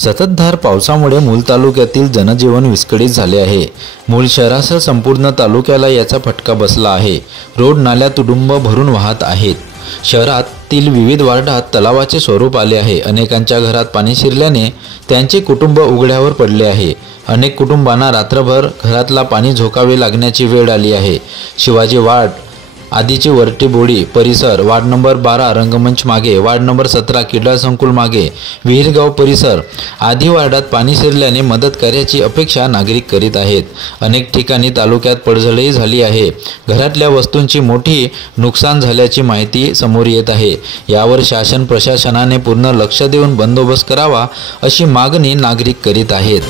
सततधार पावसामुळे मूल तालुक्यातील जनजीवन विस्कळीत झाले आहे। मूल शहरासह संपूर्ण तालुक्याला याचा फटका बसला आहे। रोड नाल्या तुडुंब भरून वाहत आहेत। शहरातील विविध वार्डात तलावाचे स्वरूप आले आहे। अनेकांच्या घरात पाणी शिरल्याने त्यांचे कुटुंब उघड्यावर पडले आहे। अनेक कुटुंबांना रात्रभर घरातला पाणी झोकावे लागण्याची वेळ आली आहे। शिवाजी वार्ड आदिची वरटी बोडी परिसर, वार्ड नंबर 12 रंगमंच मागे, वार्ड नंबर 17 किडाळ संकुल मागे, विहीरगाव परिसर आदी वार्डात पाणी शिरल्याने मदत कार्याची अपेक्षा नागरिक करीत आहेत। अनेक ठिकाणी तालुक्यात पडझडही झाली आहे। घरातल्या वस्तूंची मोठी नुकसान झाल्याची माहिती समोर येत आहे। यावर शासन प्रशासनाने पूर्ण लक्ष देऊन बंदोबस्त करावा अशी मागणी नागरिक करीत आहेत।